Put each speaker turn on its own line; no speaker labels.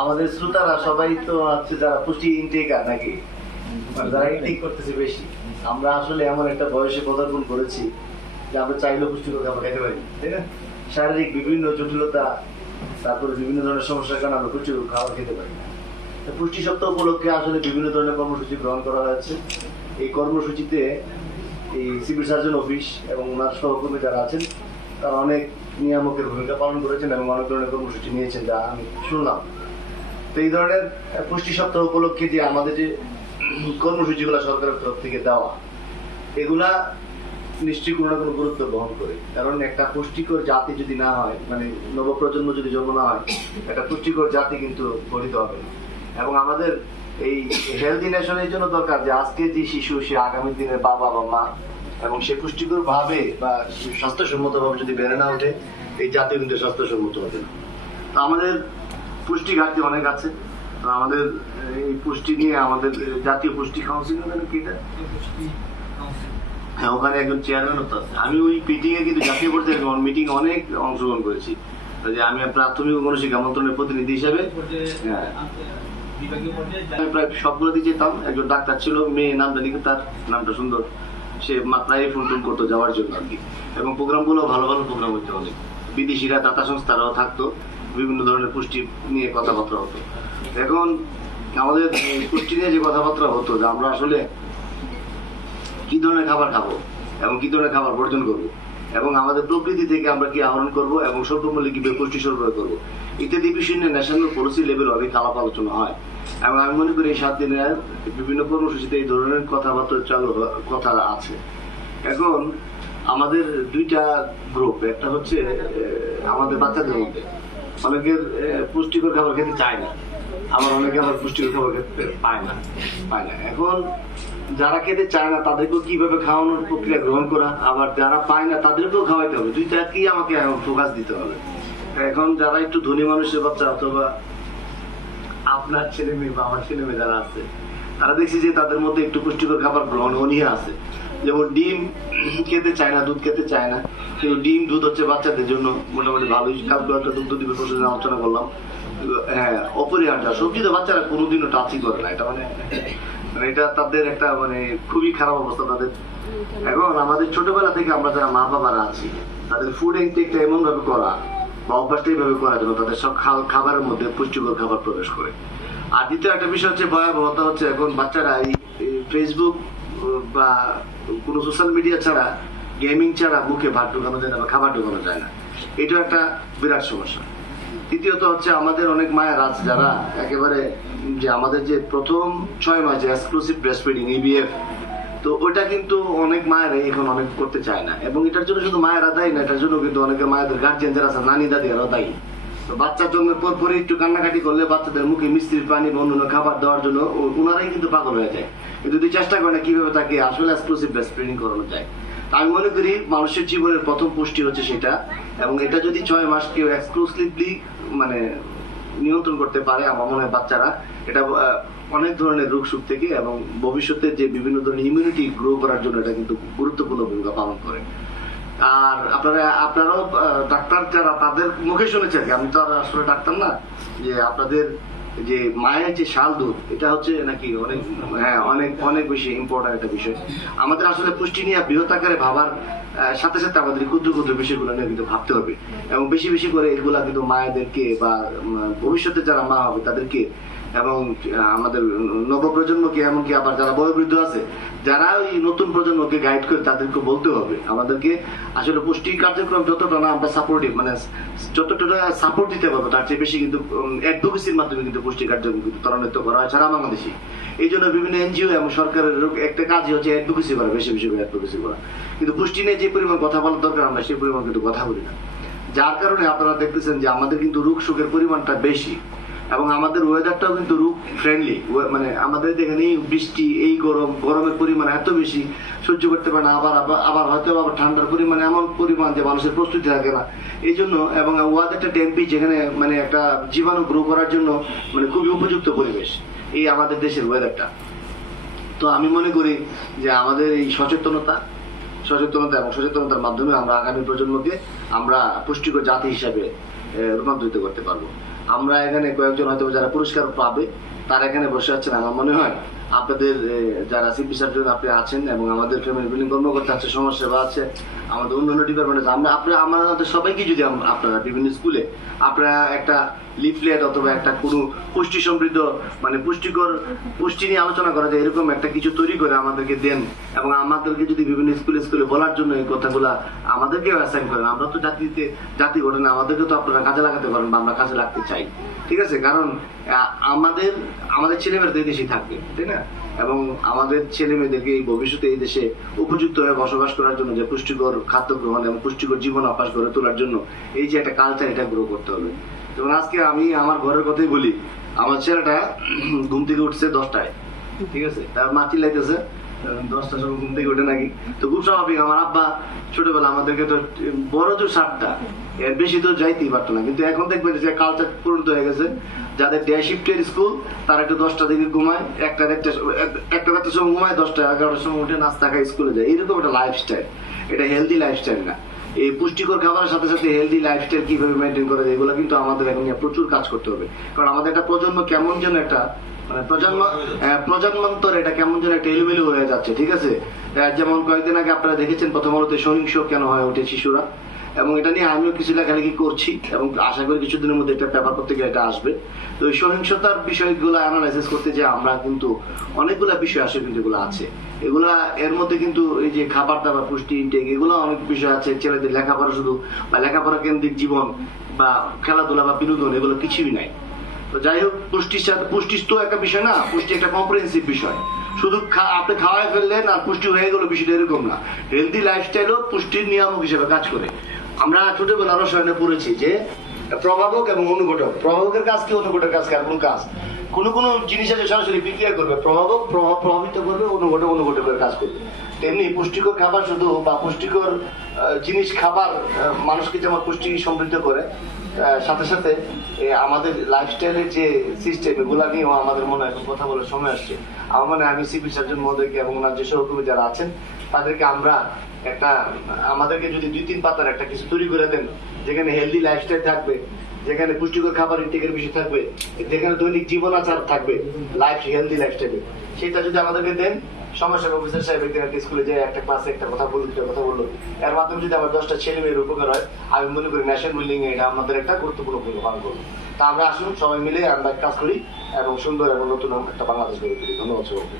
আমাদের শ্রোতারা সবাই তো আছে যারা পুষ্টি ইনটেকার নাকি? যারা ইনটেক করতেছে বেশি। আমরা আসলে এমন একটা বয়সে পদার্পণ করেছি যে আমরা চাইলেও পুষ্টিকর খাবার খেতে পারি তাই না? শারীরিক বিভিন্ন জটিলতা তারপরে বিভিন্ন ধরনের সমস্যার কারণে আমরা পুষ্টিকর খাবার খেতে পারি না। পুষ্টি সপ্তাহ উপলক্ষে আসলে বিভিন্ন ধরনের কর্মসূচি গ্রহণ করা হয়েছে। এই কর্মসূচিতে এই সিভিল সার্জন অফিস এবং ওনার সহকর্মী যারা আছেন তারা অনেক নিয়ামকের ভূমিকা পালন করেছেন এবং অনেক ধরনের কর্মসূচি নিয়েছেন যা আমি শুনলাম। তো এই ধরনের পুষ্টি সপ্তাহ উপলক্ষে যে আমাদের যে কর্মসূচিগুলো সরকারের তরফ থেকে দেওয়া, এগুলা নিশ্চয়ই কোনো না কোনো গুরুত্ব বহন করে। কারণ একটা পুষ্টিকর জাতি যদি না হয় মানে নবপ্রজন্ম যদি জন্ম না হয়, একটা পুষ্টিকর জাতি কিন্তু গঠিত হবে না। এবং আমাদের এই হেলদি নেশনের জন্য দরকার যে আজকে যে শিশু, সে আগামী দিনের বাবা বা মা এবং সে পুষ্টিকর ভাবে বা স্বাস্থ্যসম্মত ভাবে যদি বেড়ে না ওঠে, এই জাতি কিন্তু স্বাস্থ্যসম্মত হবে না। আমাদের পুষ্টি ঘাটতি অনেক আছে। তো আমাদের, এই পুষ্টি নিয়ে আমাদের জাতীয় পুষ্টি কাউন্সিল এটা? হ্যাঁ ওখানে একজন চেয়ারম্যানও তো আছে। আমি ওই মিটিং এ কিন্তু জাতীয় পর্যায়ে মিটিং অনেক অংশগ্রহণ করেছি। যে আমি প্রাথমিক গণশিক্ষা মন্ত্রণের প্রতিনিধি হিসাবে হ্যাঁ। আমি প্রায় সবগুলোতে যেতাম একজন ডাক্তার ছিল, মেয়ে নামটা জানি তার নামটা সুন্দর। সে প্রায় ফোন টোন করতো যাওয়ার জন্য আর কি। এবং প্রোগ্রামগুলো ভালো ভালো প্রোগ্রাম হতো অনেক। বিদেশিরা দাতা সংস্থারাও থাকতো। বিভিন্ন ধরনের পুষ্টি নিয়ে কথাবার্তা হতো। এখন আমাদের পুষ্টি নিয়ে যে কথাবার্তা হতো যে আমরা আসলে কি ধরনের খাবার খাব এবং কি ধরনের খাবার বর্জন করব এবং আমাদের প্রকৃতি থেকে আমরা কি আহরণ করব এবং স্বল্পমূল্যে কীভাবে পুষ্টি সরবরাহ করব, ইত্যাদি বিষয় নিয়ে ন্যাশনাল পলিসি লেভেল অনেক আলাপ আলোচনা হয়। এবং আমি মনে করি এই সাত দিনের বিভিন্ন কর্মসূচিতে এই ধরনের কথাবার্তা চালু কথা আছে। এখন আমাদের দুইটা গ্রুপ একটা হচ্ছে আমাদের বাচ্চাদের মধ্যে। অনেকের পুষ্টিকর খাবার খেতে চায় না। আবার অনেকে আবার পুষ্টিকর খাবার খেতে পায় না পায় না। এখন যারা খেতে চায় না, তাদেরকেও কীভাবে খাওয়ানোর প্রক্রিয়া গ্রহণ করা? আবার যারা পায় না, তাদেরকেও খাওয়াইতে হবে। দুইটা কি আমাকে ফোকাস দিতে হবে? এখন যারা একটু ধনী মানুষের বাচ্চা অথবা আপনার ছেলে মেয়ে বা আমার ছেলে মেয়ে যারা আছে, তারা দেখছি যে তাদের মধ্যে একটু পুষ্টিকর খাবার গ্রহণ আছে। যেমন ডিম খেতে চায় না, দুধ খেতে চায় না, কিন্তু ডিম, দুধ হচ্ছে বাচ্চাদের জন্য মোটামুটি ভালোই। কাপগুলো একটা দুগ্ধ দিবে প্রতিদিন আলোচনা করলাম। হ্যাঁ অপরিহার্য। সবজি তো বাচ্চারা কোনোদিনও টাচই করে না। এটা মানে মানে এটা তাদের একটা মানে খুবই খারাপ অবস্থা তাদের। এখন আমাদের ছোটবেলা থেকে আমরা যারা মা বাবারা আছি, তাদের ফুড ইনটেকটা এমন ভাবে করা বা অভ্যাসটা এইভাবে করা যেন তাদের সব খাবারের মধ্যে পুষ্টিকর খাবার প্রবেশ করে। আর দ্বিতীয় একটা বিষয় হচ্ছে ভয়াবহতা হচ্ছে এখন বাচ্চারা এই ফেসবুক বা কোনো সোশ্যাল মিডিয়া ছাড়া, গেমিং ছাড়া মুখে ভাত ঢোকানো যায় না বা খাবার ঢোকানো যায় না। এটা একটা বিরাট সমস্যা। তৃতীয়ত হচ্ছে আমাদের অনেক মায়ের আছে যারা একেবারে যে আমাদের যে প্রথম ছয় মাস যে এক্সক্লুসিভ ব্রেস্ট ফিডিং ইবিএফ তো ওটা কিন্তু অনেক মায়েরা এখন অনেক করতে চায় না। এবং এটার জন্য শুধু মায়েরা দায়ী না, এটার জন্য কিন্তু অনেকে মায়েদের গার্জিয়ান যারা আছে, নানি দাদিরাও দায়ী। তো বাচ্চা জন্মের পর পরে একটু কান্নাকাটি করলে বাচ্চাদের মুখে মিষ্টির পানি বা অন্যান্য খাবার দেওয়ার জন্য ওনারাই কিন্তু পাগল হয়ে যায়। যদি চেষ্টা করে না কীভাবে তাকে আসলে এক্সক্লুসিভ ব্রেস্ট করানো যায়। আমি মনে করি মানুষের জীবনের প্রথম পুষ্টি হচ্ছে সেটা, এবং এটা যদি ছয় মাস কেউ এক্সক্লুসিভলি মানে নিয়ন্ত্রণ করতে পারে আমার মনে হয় বাচ্চারা, এটা অনেক ধরনের রোগ সুখ থেকে এবং ভবিষ্যতে যে বিভিন্ন ধরনের ইমিউনিটি গ্রো করার জন্য এটা কিন্তু গুরুত্বপূর্ণ ভূমিকা পালন করে। আর আপনারা, আপনারাও ডাক্তার যারা তাদের মুখে শুনেছেন আমি তো আর আসলে ডাক্তার না, যে আপনাদের যে মায়ের যে শাল দুধ, এটা হচ্ছে নাকি অনেক হ্যাঁ অনেক অনেক বেশি ইম্পর্টেন্ট একটা বিষয়। আমাদের আসলে পুষ্টি নিয়ে বৃহৎ আকারে ভাবার সাথে সাথে আমাদের ক্ষুদ্র ক্ষুদ্র বিষয়গুলো নিয়ে কিন্তু ভাবতে হবে। এবং বেশি বেশি করে এগুলা কিন্তু মায়েদেরকে বা ভবিষ্যতে যারা মা হবে তাদেরকে এবং আমাদের নবপ্রজন্মকে এমনকি আবার যারা বয়োবৃদ্ধ আছে যারা ওই নতুন প্রজন্মকে গাইড করে তাদেরকে বলতে হবে। আমাদেরকে আসলে পুষ্টি কার্যক্রম যতটা না আমরা সাপোর্টিভ মানে যতটা সাপোর্ট দিতে পারব, তার চেয়ে বেশি কিন্তু অ্যাডভোকেসির মাধ্যমে কিন্তু পুষ্টি কার্যক্রম কিন্তু ত্বরান্বিত করা হয় সারা বাংলাদেশে। এই জন্য বিভিন্ন এনজিও এবং সরকারের একটা কাজই হচ্ছে অ্যাডভোকেসি করা, বেশি বেশি করে অ্যাডভোকেসি করা। কিন্তু পুষ্টি নিয়ে যে পরিমাণ কথা বলার দরকার, আমরা সেই পরিমাণ কিন্তু কথা বলি না। যার কারণে আপনারা দেখতেছেন যে আমাদের কিন্তু রোগ সুখের পরিমাণটা বেশি। এবং আমাদের ওয়েদারটাও কিন্তু রূপ ফ্রেন্ডলি মানে আমাদের এখানে বৃষ্টি, এই গরম, গরমের পরিমাণ এত বেশি, সহ্য করতে পারে না, আবার আবার হয়তো আবার ঠান্ডার পরিমাণ, এমন পরিমাণ যে মানুষের প্রস্তুতি থাকে না। এই জন্য এবং ওয়েদারটা টেম্পি যেখানে মানে একটা জীবাণু গ্রো করার জন্য মানে খুবই উপযুক্ত পরিবেশ এই আমাদের দেশের ওয়েদারটা তো আমি মনে করি যে আমাদের এই সচেতনতা সচেতনতা এবং সচেতনতার মাধ্যমে আমরা আগামী প্রজন্মকে আমরা পুষ্টিকর জাতি হিসাবে রূপান্তরিত করতে পারব। আমরা এখানে কয়েকজন হয়তো যারা পুরস্কার পাবে তারা এখানে বসে আছেন আমার মনে হয়। আপনাদের যারা সিপি সার্জন আপনি আছেন এবং আমাদের ফ্যামিলি বিল্ডিং কর্মকর্তা আছে, সমাজসেবা আছে, আমাদের অন্যান্য ডিপার্টমেন্ট আছে। আমরা আপনারা আমাদের সবাইকে যদি আপনারা বিভিন্ন স্কুলে আপনারা একটা লিফলেট অথবা একটা কোনো পুষ্টি সমৃদ্ধ মানে পুষ্টিকর পুষ্টি নিয়ে আলোচনা করা যায়, এরকম একটা কিছু তৈরি করে আমাদেরকে দেন এবং আমাদেরকে যদি বিভিন্ন স্কুলে স্কুলে বলার জন্য এই কথাগুলা আমাদেরকেও অ্যাসাইন করেন। আমরা তো জাতিতে, জাতি ঘটনা আমাদেরকে তো আপনারা কাজে লাগাতে পারেন বা আমরা কাজে লাগতে চাই। ঠিক আছে? কারণ আমাদের আমাদের ছেলেমেয়েরা তো দেশেই থাকবে, তাই না? এবং আমাদের ছেলে মেয়েদেরকে এই ভবিষ্যতে এই দেশে উপযুক্ত হয়ে বসবাস করার জন্য যে পুষ্টিকর খাদ্য গ্রহণ এবং পুষ্টিকর জীবন অভ্যাস গড়ে তোলার জন্য এই যে একটা কালচার এটা গ্রো করতে হবে। যেমন আজকে আমি আমার ঘরের কথাই বলি, আমার ছেলেটা ঘুম থেকে উঠছে দশটায়, ঠিক আছে? তার মা চিল্লাইতেছে দশটার সময় ঘুম থেকে ওঠে নাকি? তো খুব স্বাভাবিক, আমার আব্বা ছোটবেলা আমাদেরকে তো বড় জোর সাতটা এর বেশি তো যাইতেই পারতো না, কিন্তু এখন দেখবেন যে কালচার পরিণত হয়ে গেছে। যাদের ডে শিফটের স্কুল তারা একটু দশটা দিকে ঘুমায়, একটা একটা একটা একটা সময় ঘুমায়, দশটা এগারোটার সময় উঠে নাস্তা খায় স্কুলে যায়। এরকম একটা লাইফস্টাইল এটা হেলদি লাইফস্টাইল না। এই পুষ্টিকর খাবারের সাথে সাথে হেলদি লাইফস্টাইল কীভাবে মেনটেন করা যায় এগুলো কিন্তু আমাদের এখন প্রচুর কাজ করতে হবে। কারণ আমাদের একটা প্রজন্ম কেমন যেন একটা মানে প্রজন্ম আহ, প্রজন্মান্তর এটা কেমন যেন একটা এলোমেলো হয়ে যাচ্ছে ঠিক আছে? যেমন কয়েকদিন আগে আপনারা দেখেছেন প্রথম আলোতে সহিংস কেন হয় ওঠে শিশুরা। এবং এটা নিয়ে আমিও কিছু লেখালেখি করছি এবং আশা করি কিছুদিনের মধ্যে একটা পেপার পত্রিকা এটা আসবে। তো এই সহিংসতার বিষয়গুলো অ্যানালাইসিস করতে যে আমরা কিন্তু অনেকগুলা বিষয় আসে কিন্তু এগুলো আছে। এগুলা এর মধ্যে কিন্তু এই যে খাবার দাবার, পুষ্টি ইনটেক এগুলো অনেক বিষয় আছে। ছেলেদের লেখাপড়া শুধু বা লেখাপড়া কেন্দ্রিক জীবন বা খেলাধুলা বা বিনোদন, এগুলো কিছুই নাই। তো যাই হোক, পুষ্টির সাথে, পুষ্টি তো একটা বিষয় না, পুষ্টি একটা কম্প্রিহেন্সিভ বিষয়। শুধু আপনি খাওয়াই ফেললেন আর পুষ্টি হয়ে গেল বেশি এরকম না। হেলদি লাইফস্টাইলও পুষ্টির নিয়ামক হিসেবে কাজ করে। আমরা ছোটবেলা রসায়নে পড়েছি যে, প্রভাবক এবং অনুঘটক। প্রভাবকের কাজ কি অনুঘটের কাজ কি কোন কাজ? কোন কোন জিনিস আছে, সরাসরি বিক্রিয়া করবে প্রভাব প্রভাবিত করবে অনুঘটক অনুঘটকের কাজ করবে। তেমনি পুষ্টিকর খাবার শুধু বা পুষ্টিকর জিনিস, খাবার মানুষকে যেমন পুষ্টি সমৃদ্ধ করে সাথে সাথে আমাদের লাইফস্টাইলের যে সিস্টেম এগুলা নিয়েও আমাদের মনে হয় কথা বলার সময় আসছে। আমার মনে আমি সিপি সার্জন মহোদয়কে এবং ওনার যে সহকর্মী যারা আছেন, তাদেরকে আমরা একটা, আমাদেরকে যদি দুই তিন পাতার একটা কিছু তৈরি করে দেন, যেখানে হেলদি লাইফস্টাইল থাকবে যেখানে পুষ্টিকর খাবার ইন্টেকের বিষয় থাকবে, যেখানে দৈনিক জীবন আচার থাকবে লাইফ হেলদি লাইফস্টাইলে সেটা যদি আমাদেরকে দেন সমস্যা অফিসার সাহেব একদিন একটা স্কুলে যে একটা ক্লাসে একটা কথা বলল দুটো কথা বলল। এর মাধ্যমে যদি আমার দশটা ছেলে মেয়ের উপকার হয়, আমি মনে করি ন্যাশনাল বিল্ডিং এটা আমাদের একটা গুরুত্বপূর্ণ ভূমিকা পালন করব। তা আমরা আসুন, সবাই মিলে আমরা কাজ করি, এবং সুন্দর এবং নতুন একটা বাংলাদেশ গড়ে তুলি। ধন্যবাদ সবাইকে।